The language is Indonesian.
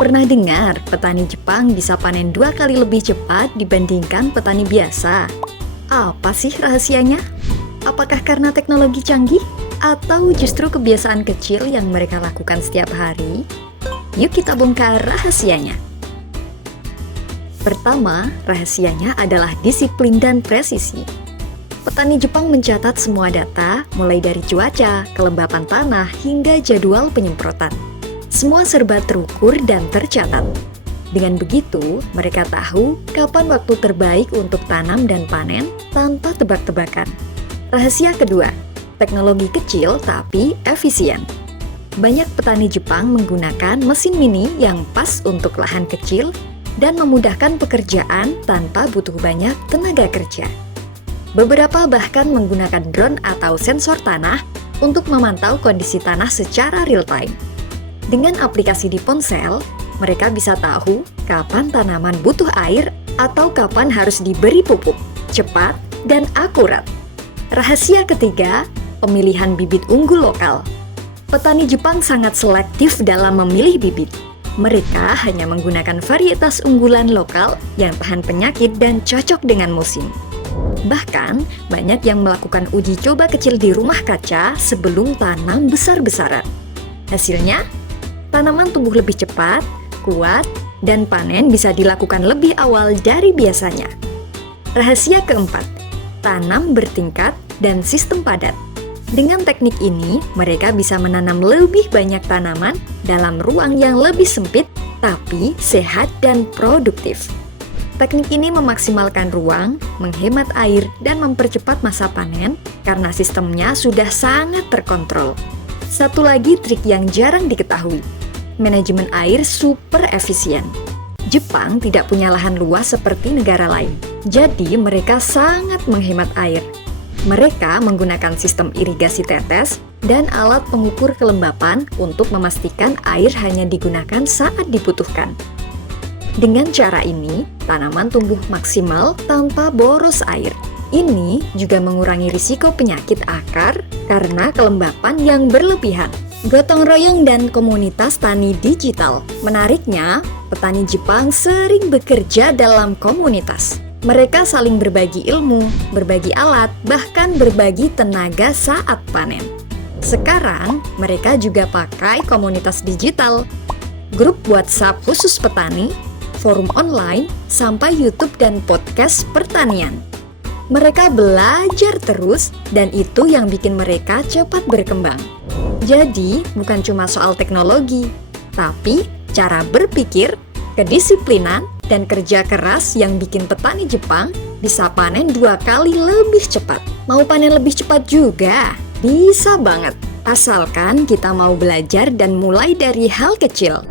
Pernah dengar petani Jepang bisa panen 2 kali lebih cepat dibandingkan petani biasa? Apa sih rahasianya? Apakah karena teknologi canggih? Atau justru kebiasaan kecil yang mereka lakukan setiap hari? Yuk kita bongkar rahasianya. Pertama, rahasianya adalah disiplin dan presisi. Petani Jepang mencatat semua data, mulai dari cuaca, kelembapan tanah, hingga jadwal penyemprotan. Semua serba terukur dan tercatat. Dengan begitu, mereka tahu kapan waktu terbaik untuk tanam dan panen tanpa tebak-tebakan. Rahasia kedua, teknologi kecil tapi efisien. Banyak petani Jepang menggunakan mesin mini yang pas untuk lahan kecil dan memudahkan pekerjaan tanpa butuh banyak tenaga kerja. Beberapa bahkan menggunakan drone atau sensor tanah untuk memantau kondisi tanah secara real-time. Dengan aplikasi di ponsel, mereka bisa tahu kapan tanaman butuh air atau kapan harus diberi pupuk, cepat dan akurat. Rahasia ketiga, pemilihan bibit unggul lokal. Petani Jepang sangat selektif dalam memilih bibit. Mereka hanya menggunakan varietas unggulan lokal yang tahan penyakit dan cocok dengan musim. Bahkan, banyak yang melakukan uji coba kecil di rumah kaca sebelum tanam besar-besaran. Hasilnya, tanaman tumbuh lebih cepat, kuat, dan panen bisa dilakukan lebih awal dari biasanya. Rahasia keempat, tanam bertingkat dan sistem padat. Dengan teknik ini, mereka bisa menanam lebih banyak tanaman dalam ruang yang lebih sempit, tapi sehat dan produktif. Teknik ini memaksimalkan ruang, menghemat air, dan mempercepat masa panen karena sistemnya sudah sangat terkontrol. Satu lagi trik yang jarang diketahui, manajemen air super efisien. Jepang tidak punya lahan luas seperti negara lain, jadi mereka sangat menghemat air. Mereka menggunakan sistem irigasi tetes dan alat pengukur kelembapan untuk memastikan air hanya digunakan saat dibutuhkan. Dengan cara ini, tanaman tumbuh maksimal tanpa boros air. Ini juga mengurangi risiko penyakit akar karena kelembapan yang berlebihan. Gotong royong dan komunitas tani digital. Menariknya, petani Jepang sering bekerja dalam komunitas. Mereka saling berbagi ilmu, berbagi alat, bahkan berbagi tenaga saat panen. Sekarang, mereka juga pakai komunitas digital, grup WhatsApp khusus petani, forum online, sampai YouTube dan podcast pertanian. Mereka belajar terus, dan itu yang bikin mereka cepat berkembang. Jadi, bukan cuma soal teknologi, tapi cara berpikir, kedisiplinan, dan kerja keras yang bikin petani Jepang bisa panen 2 kali lebih cepat. Mau panen lebih cepat juga? Bisa banget, asalkan kita mau belajar dan mulai dari hal kecil.